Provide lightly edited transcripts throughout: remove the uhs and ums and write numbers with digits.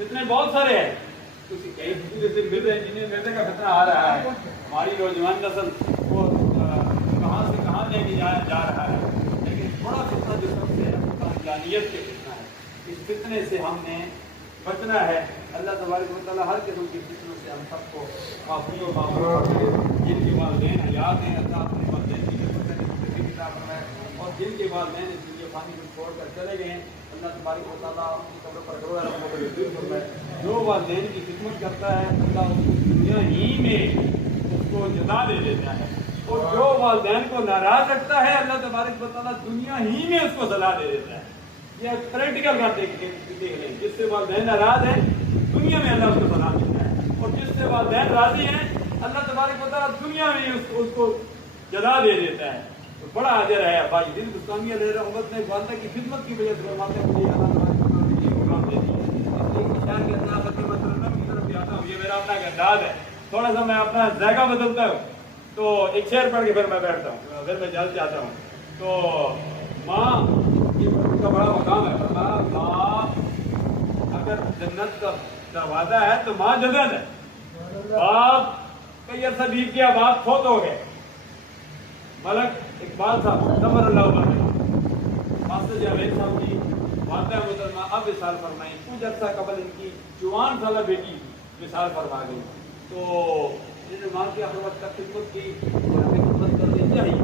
فتنے بہت سارے ہیں، کئی مرزے کا فتنہ آ رہا ہے، ہماری نوجوان نسل کو کہاں سے کہاں لے کے جا رہا ہے، لیکن بڑا فتنہ جو سب سے انسانیت کے فتنہ ہے، اس فتنے سے ہم نے بچنا ہے۔ اللہ تبارک و تعالیٰ ہر قسم کی فتنوں سے ہم سب کو معافی و معمول کرے۔ جن کے والدین حیات ہیں اللہ اپنے والدین کی کتاب فرمائے، اور جن کے والدین اس دنیا فانی کو چھوڑ کر چلے گئے ہیں اللہ تبارک و تعالیٰ ان کی قبر پر ڈورا رکھنے کو یقین فرمائے۔ جو والدین کی خدمت کرتا ہے اللہ اس کو دنیا ہی میں اس کو جزا دے دیتا ہے، اور جو والدین کو ناراض رکھتا ہے اللہ تبارک و تعالیٰ دنیا ہی میں اس کو سزا دے دیتا ہے۔ یہ پریکٹیکل بات دیکھ لیں، جس سے والدین ناراض ہیں دنیا میں اللہ اس کو سزا دیتا ہے، اور جس سے والدین راضی ہیں اللہ تبارک و تعالیٰ دنیا میں اس کو جزا دے دیتا ہے۔ تو بڑا اجر ہے بھائی، دل اسلامیہ لہر امت نے والدہ کی خدمت کی وجہ سے فرماتے ہیں مجھے اللہ تبارک و تعالیٰ نے یہ مقام دے دیا ہے۔ اس لیے اشار کے انداز اپنے مطلب کی طرف بھی آتا ہوں، یہ میرا اپنا ایک انداز ہے، تھوڑا سا میں اپنا ذائقہ بدلتا ہوں تو ایک شعر پڑھ کے پھر میں بیٹھتا ہوں، پھر میں جلد جاتا ہوں۔ تو ماں کا بڑا مقام ہے، ماں اگر جنت کا دروازہ ہے تو ماں جنت ہے۔ باپ کئی عرصہ بیت گیا، باپ فوت ہو گئے، ملک اقبال صاحب نمبر اللہ ماسٹر جاوید صاحب کی والدہ محترمہ اب وصال فرمائیں، کچھ عرصہ قبل ان کی جوان سالہ بیٹی وصال فرما گئی، تو انہوں نے ماں کی ہر وقت تک خدمت کی، خدمت کرنی چاہیے۔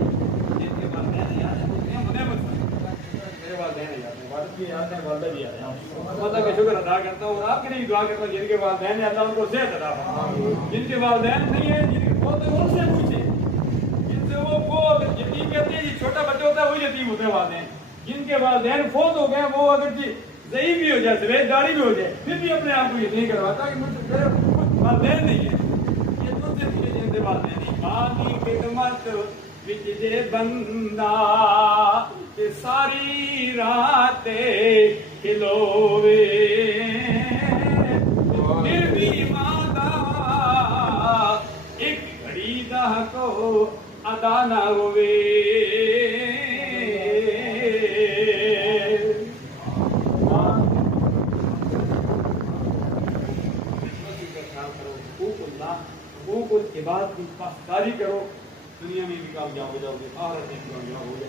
جن کے والدین یاد ہیں میرے والدین یاد ہیں، والد بھی یاد ہیں، والدہ بھی یاد ہیں، اللہ کا شکر ادا کرتا ہوں، اور آپ کے لیے دعا کرتا ہوں جن کے والدین ہیں اللہ ان کو صحت عطا فرمائے، جن کے والدین نہیں ہیں جن کے فوت ہیں ان سے پوچھیں، جن سے وہ یتیم کہتے ہیں، یہ چھوٹا بچہ ہوتا ہے وہ یتیم ہوتے ہیں والدین، جن کے والدین فوت ہو گئے وہ اگر ضعیف بھی ہو جائے، سفید داڑھی بھی ہو جائے، پھر بھی اپنے آپ کو یہ نہیں کرواتا کہ مجھ سے میرے والدین نہیں ہے، یہ تو صرف یہ جن سے والدین نہیں۔ مانی خدمت وچ جے بندہ کہ ساری رات کھلوے، پھر بھی ماں دا ایک گھڑی دا کو ادا نہ ہوئے۔ حقوق العباد کی پاسداری کرو، دنیا میں بھی کامیاب ہو جاؤ گے، آخرت میں بھی کامیاب ہو جاؤ گے۔